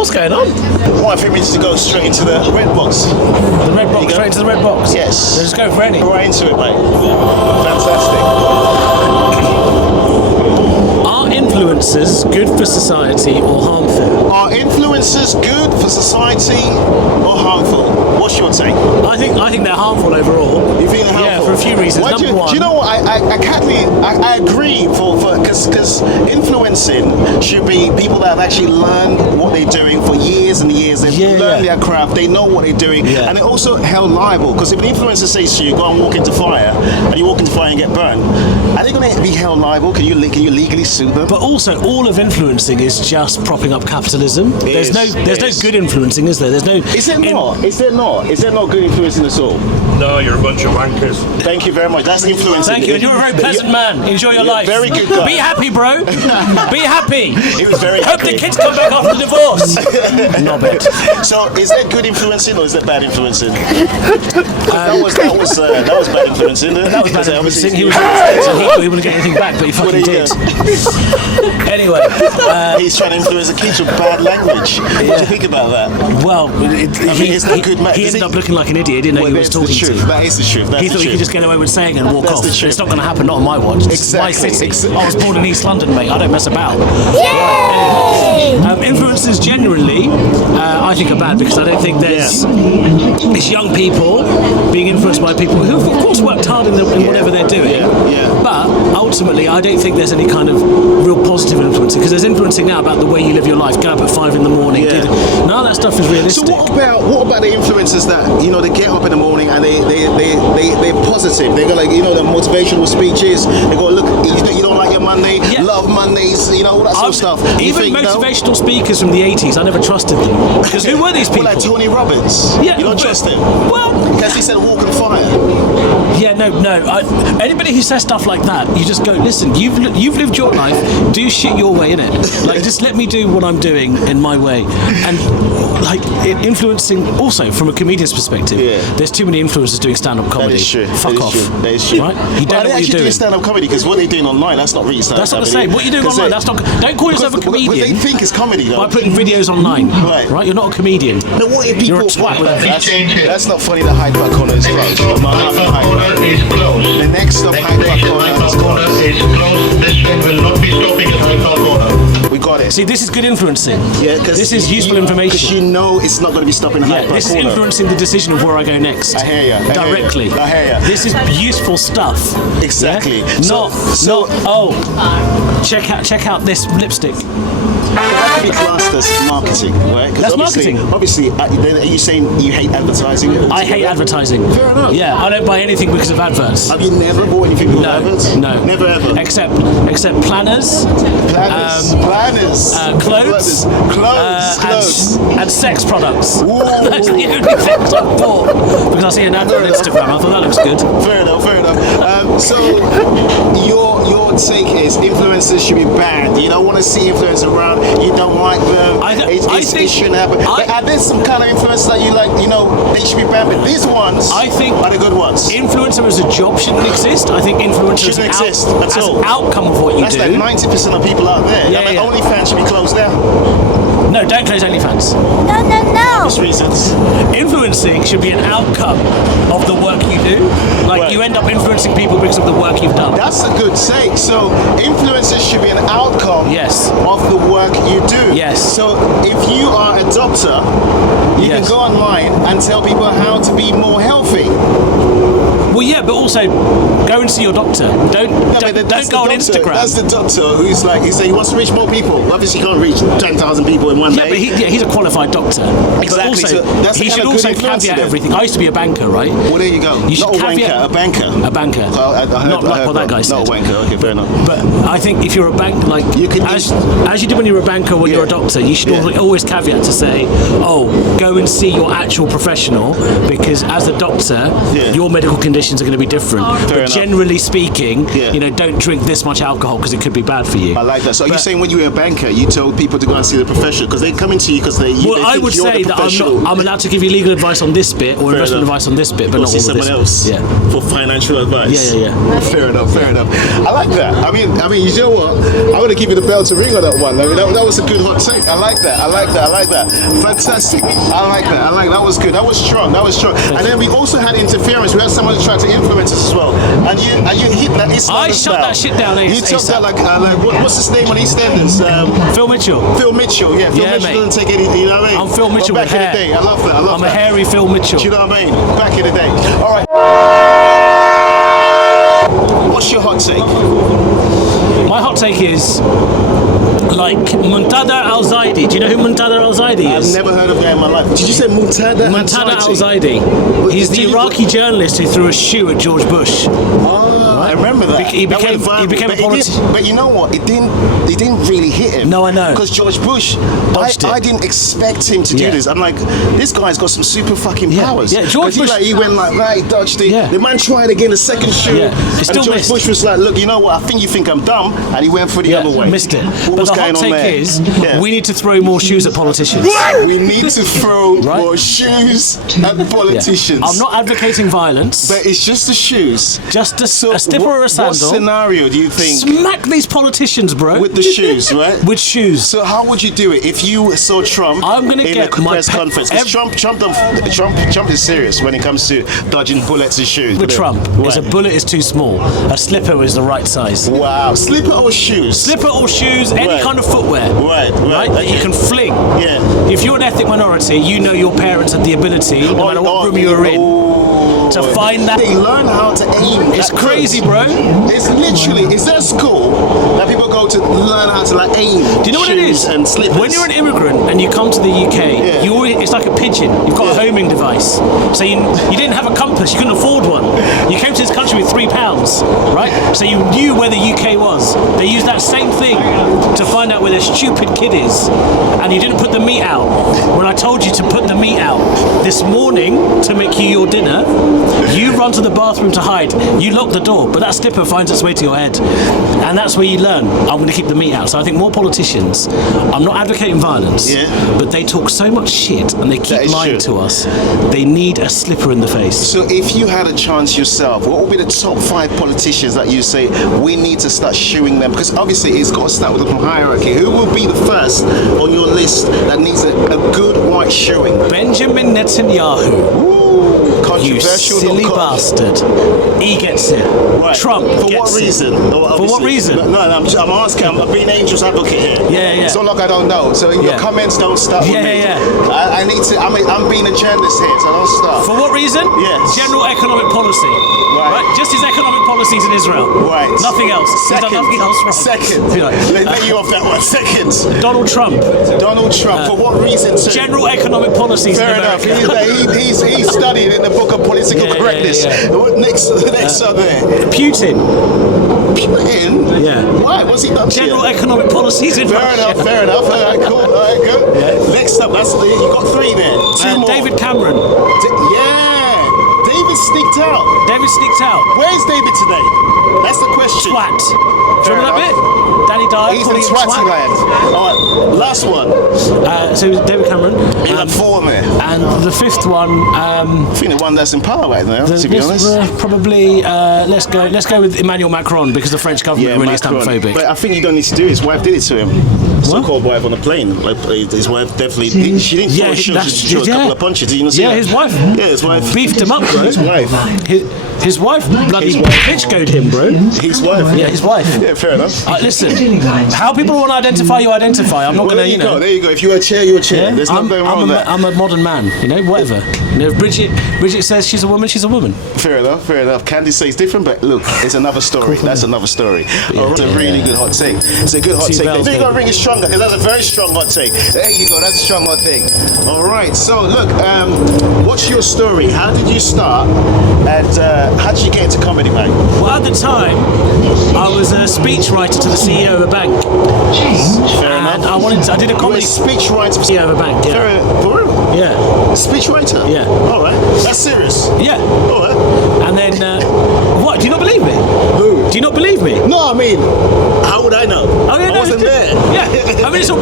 What's going on? Well, I think we need to go straight into the red box. The red box, straight into the red box? Yes. So just go for any. Right into it, mate. Fantastic. Are influencers good for society or harmful? Are influencers good for society or harmful? What's your take? I think they're harmful overall. You feel harmful? Yeah, for a few reasons. Why Number one. Do you know what? I agree because influencing should be people that have actually learned what they're doing for years and years. They've learned their craft. They know what they're doing, and they're also held liable. Because if an influencer says to you, "Go and walk into fire," and you walk into fire and get burned, are they going to be held liable? Can you legally sue them? But also, all of influencing is just propping up capitalism. There's no good influencing, is there? There's no. Is there not? Is there not? Is there not good influencing at all? No, you're a bunch of wankers. Thank you very much. That's influencing. Thank you. And you're a very pleasant man. Enjoy your life. Very good guy. Be happy, bro. Be happy. He was very Hope happy. the kids come back after the divorce. Knob it. So, is that good influencing or is that bad influencing? That was bad influencing. That was bad influencing. He was so he wouldn't get anything back, but he fucking did. Anyway, he's trying to influence the kids with bad language. What do you think about that? Well, is that a good man? He ended up looking like an idiot. He didn't know who he was talking to. That is the truth. He thought he could just get away with saying it and walk off. It's not going to happen, not on my watch. It's my city. I was born in East London, mate. I don't mess about. Influencers generally, I think are bad because I don't think there's it's young people being influenced by people who, of course, worked hard in whatever they're doing. But ultimately, I don't think there's any kind of real positive influencing because there's influencing now about the way you live your life. Get up at 5 in the morning. None of that stuff is realistic. So what about the influencers that they get up in the morning and they're positive? They go like the motivational speeches. They go, look, you don't like your Monday, love Mondays, all that sort of stuff. Even motivational speakers from the 80s, I never trusted them because who were these people? Like Tony Robbins. You don't trust him. Well, because he said walk on fire. Yeah, no. Anybody who says stuff like that, you just go, listen, you've lived your life, do shit your way, innit? Like, just let me do what I'm doing in my way. And, like, influencing, also, from a comedian's perspective, there's too many influencers doing stand-up comedy. That is true. Fuck off. That is true. Right? You don't know what you're doing. Stand-up comedy, because what they're doing online, that's not really stand-up comedy. That's not the same. What you're doing online, that's not... Don't call yourself a comedian. What they think is comedy, though. By putting videos online. Right? You're not a comedian. No, what if people... You're a twat. That's not funny, the Hyde Park corner is closed. The next stop, Hyde Park corner is closed. This train will not be stopping at Hyde Park corner. We got it. See, this is good influencing. Yeah, because this is useful information. Because it's not going to be stopping at Hyde Park this corner. is influencing the decision of where I go next. I hear you. Directly. I hear you. This is useful stuff. Exactly. Yeah? Check out this lipstick. That could be classed as marketing, right? That's marketing. Obviously, are you saying you hate advertising? I hate advertising. Fair enough. Yeah, I don't buy anything because of adverts. Have you never bought anything because of adverts? No. Never ever? Except planners. Planners. Clothes. Clothes. And sex products. Ooh. That's the only things I bought. Because I see an advert on Instagram. I thought that looks good. Fair enough. So your take is influencers should be banned. You don't want to see influencers around. You don't like them. It shouldn't happen. But are there some kind of influencers that you like? They should be banned. But these ones, I think, are the good ones. Influencer as a job shouldn't exist. I think influencer shouldn't exist as an outcome of what you do. That's like 90% of people out there. OnlyFans should be closed down. No, don't close OnlyFans. No. Obvious reasons. Influencing should be an outcome of the work you do. Like you end up influencing people because of the work you've done. That's a good take. So influencers should be an outcome of the work you do. Yes. So if you are a doctor, you can go online and tell people how to be more healthy. Well, yeah, but also go and see your doctor. Don't go on Instagram. That's the doctor who's like, he wants to reach more people. Obviously, you can't reach 10,000 people in one day. But he's a qualified doctor. Exactly. But also, he should also caveat everything. I used to be a banker, right? Well, there you go. You should caveat a banker. A banker. Not like what that guy said. Not a wanker. Okay, fair enough. But I think if you're a bank, like as you do when you're a banker, when you're a doctor, you should always caveat to say, go and see your actual professional because as a doctor, your medical conditions are going going to be different. But enough. generally speaking, Yeah. you know, don't drink this much alcohol because it could be bad for you. I like that. So are you saying when you were a banker, you told people to go and see the professional because they come into you because they Well, they I think would you're say the that professional. I'm allowed to give you legal advice on this bit or investment enough. advice on this bit, but Go not all see of someone this. else Yeah. for financial advice. Yeah. Fair enough. I like that. I mean, you know what? I'm gonna give you the bell to ring on that one. I mean, that was a good hot take. I like that. Fantastic. I like that. That was good. That was strong. And then we also had interference. We had someone who tried to influence us as well. And you hit that Islam. I shut that shit down. You took that like what's his name on EastEnders? Phil Mitchell. Phil Mitchell. Yeah, Phil Mitchell mate. doesn't take anything. You know what I mean? I'm Phil Mitchell But back with in the hair. day, I love that. I'm a hairy Phil Mitchell. Do you know what I mean? Back in the day. All right. What's your hot take? My hot take is like Muntada Al-Zaidi. Do you know who Muntada Al-Zaidi I've is? never heard of that in my life. Did you say Muntada Al-Zaidi. He's the Iraqi journalist who threw a shoe at George Bush. Oh, I remember that. He That became went viral. a But it politician. didn't- But you know what? It didn't really hit him. No, I know. Because George Bush, Dodged it. I didn't expect him to do Yeah. this. I'm like, this guy's got some super fucking Yeah. powers. Yeah, George 'Cause Bush- he went like that, he dodged it. Yeah. The man tried again, the second shoe. Yeah. He And still George missed. Bush was like, look, you know what? I think you think I'm dumb. And he went for the other way. Missed it. What But was the going hot on take there? is Yeah. we need to throw more shoes at politicians. We need to throw Right. more shoes at politicians. I'm not advocating violence. But it's just the shoes. Just a slipper what, or a sandal. What scenario do you think Smack these politicians, bro. with the shoes, right? With shoes. So how would you do it if you saw Trump I'm gonna in get a my press conference? 'Cause Trump is serious when it comes to dodging bullets and shoes. With Trump, is a Right. bullet is too small. A slipper is the right size. Wow, slipper or shoes? Slipper or shoes, any Right. kind of footwear. Right. That you okay. can fling. Yeah. If you're an ethnic minority, you know your parents had the ability, no matter what room you were in, to find that. They learn how to aim. It's at crazy, goods. bro. It's literally, is there a school that people go to learn how to like aim? Do you know what it shoes is? And slippers. When you're an immigrant and you come to the UK, Yeah. it's like a pigeon. You've got a homing device. So you didn't have a compass. You couldn't afford one. You came to this country with £3, right? So you knew where the UK was. They used that same thing to find out where their stupid kid is. And you didn't put the meat out. When I told you to put the meat out this morning to make you your dinner, you run to the bathroom to hide. You lock the door, but that slipper finds its way to your head. And that's where you learn, I'm going to keep the meat out. So I think more politicians, I'm not advocating violence, but they talk so much shit and they That keep is lying true. to us. They need a slipper in the face. So if you had a chance yourself, what would be the top 5 politicians that you say we need to start shoeing them? Because obviously it's got to start with a hierarchy. Who will be the first on your list that needs a good white shoeing? Benjamin Netanyahu. You Controversial. silly bastard. He gets it. Right. Trump For gets what it. reason? For what reason? No, I'm asking. I'm being angel's advocate here. Yeah. It's not like I don't know. So your Yeah. comments don't start with me. Yeah. I need to. I'm being a journalist here, so don't start. For what reason? Yes. General economic policy. Right. Just his economic policies in Israel. Right. Nothing else. He's done nothing else wrong. Second. Yeah. Let you off that one. Second. Donald Trump. Donald Trump. For what reason? Too? General economic policies Fair in enough. America. He's studied in the book of political Yeah, correctness. yeah. What next up there? Putin. Putin? Yeah. Why? What's he done to General you? economic policies in Fair Russia. enough. All right, cool. All right, good. Yeah. Next up, you got 3 there. 2 more. David Cameron. David sneaked out. David sneaked out. Where's David today? That's the question. Twat. Do you remember that bit? Danny died. He's in calling him Twatty twat. land. All right, last one. So it was David Cameron. You got 4 there. And the 5th one. I think the one that's in power right now, to be honest. Probably let's go with Emmanuel Macron because the French government are really Macron. Islamophobic. But I think you don't need to do it. His wife did it to him. So-called wife on the plane. Like, his wife definitely. She didn't throw a shoe. She threw a couple of punches. Did you not see that? His wife. Yeah, his wife beefed him up, bro. His wife. His wife bloody bitch-goed him, bro. His wife. Yeah, his wife. Yeah, fair enough. Listen, how people want to identify, you identify. I'm not Well, going to, there you go. If you're a chair, you're a chair. Yeah? There's nothing wrong with that. I'm a modern man, whatever. If Bridget says she's a woman, she's a woman. Fair enough. Candy says different, but look, it's another story. That's another story. It's a really good hot take. It's a good hot take. bells, Then you got to baby. ring it stronger, because that's a very strong hot take. There you go. That's a strong hot take. All right. So look, what's your story? How did you start? And how did you get into comedy, man? Well, at the time, I was a speechwriter to the CEO of a bank. Fair enough. I did a You're a comedy speechwriter for CEO of a bank. Yeah. For real? Yeah. Speechwriter? Yeah. All right. That's serious. Yeah. All right. And then believe me? Who? Do you not believe me? No, I mean, how would I know? Oh, yeah, I wasn't there. Yeah, I mean, it's a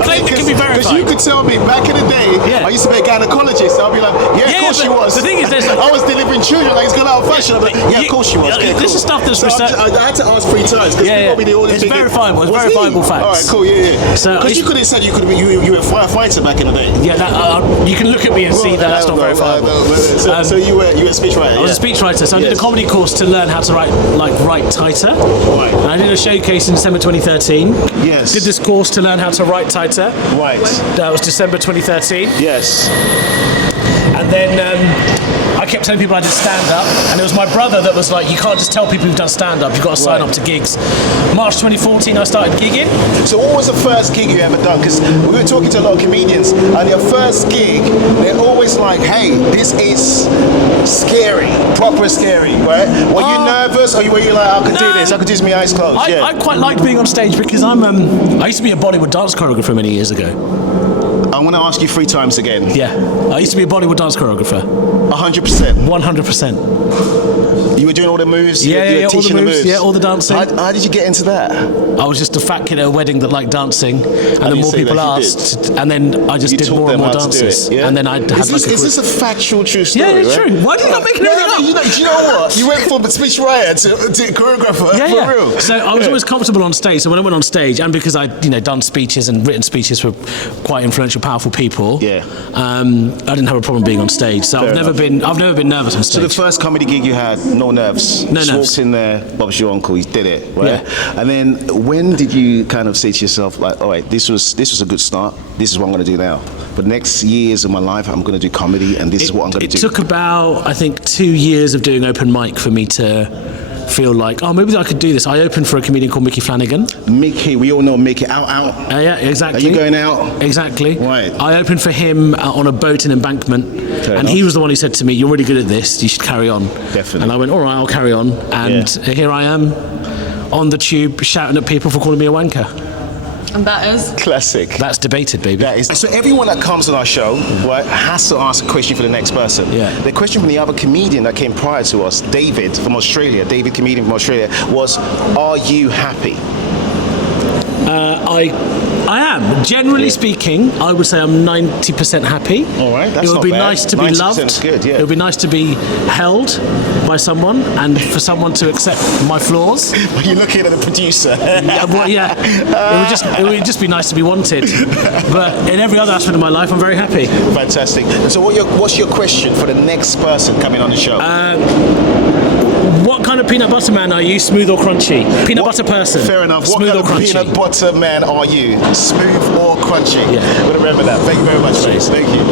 claim that can be verified. Because you could tell me back in the day, I used to be a gynecologist. I'll be like, of course she was. The thing is, I was delivering children like it's gone out of fashion. I'm like, of course she was. This is stuff that's research. I had to ask 3 times because it's verifiable. It's verifiable facts. All right, cool, yeah. So because you could have said you were a firefighter back in the day. Yeah, you can look at me and see that's not verifiable. So you were a speechwriter. I was a speechwriter, so I did a comedy course to learn how to write tighter. Right. And I did a showcase in December 2013. Yes. Did this course to learn how to write tighter. Right. That was December 2013. Yes. And then I kept telling people I did stand-up, and it was my brother that was like, you can't just tell people you've done stand-up, you've got to sign up to gigs. March 2014, I started gigging. So what was the first gig you ever done? Because we were talking to a lot of comedians, and their first gig, they're always like, hey, this is scary, proper scary, right? Were you nervous, or were you like, I could do this, I could do this with my eyes closed? I quite liked being on stage because I used to be a Bollywood dance choreographer many years ago. I want to ask you 3 times again. Yeah, I used to be a Bollywood dance choreographer. 100%? 100%. You were doing all the moves? Yeah, you were teaching all the moves? Yeah, all the dancing. How did you get into that? I was just a fat kid at a wedding that liked dancing, and then more people asked, and then I just did more and more dances. And then I had Is this a factual, true story? Yeah, it's true. Why did you not make anything up? Do you know what? You went from speechwriter to choreographer, for real. So I was always comfortable on stage, so when I went on stage, and because I'd done speeches and written speeches for quite influential, powerful people, I didn't have a problem being on stage. So I've never been nervous on stage. So the first comedy gig you had, no nerves. No nerves. Walked in there, Bob's your uncle, he did it, right? Yeah. And then when did you kind of say to yourself, like, all right, this was a good start, this is what I'm going to do now. But next years of my life, I'm going to do comedy, and this is what I'm going to do. It took about, I think, 2 years of doing open mic for me to feel like, oh, maybe I could do this. I opened for a comedian called Mickey Flanagan. Mickey, we all know Mickey. Out. Yeah, exactly. Are you going out? Exactly. Right. I opened for him on a boat in Embankment, and he was the one who said to me, you're really good at this, you should carry on. Definitely. And I went, all right, I'll carry on. And here I am on the tube shouting at people for calling me a wanker. And that is classic. That's debated, baby. That is. So everyone that comes on our show, right, has to ask a question for the next person. Yeah. The question from the other comedian that came prior to us, David from Australia, comedian from Australia, was, are you happy? I am. Generally speaking, I would say I'm 90% happy. All right, that's It would not be bad. nice to be loved. Is good, yeah. It would be nice to be held by someone, and for someone to accept my flaws. You're looking at the producer. It would just be nice to be wanted. But in every other aspect of my life, I'm very happy. Fantastic. So what's your question for the next person coming on the show? What kind of peanut butter man are you, smooth or crunchy? Peanut butter person. Fair enough. Smooth what or kind crunchy? of peanut butter man are you? Smooth or crunchy? Yeah. We'll remember that. Thank you very much, James. Thank you.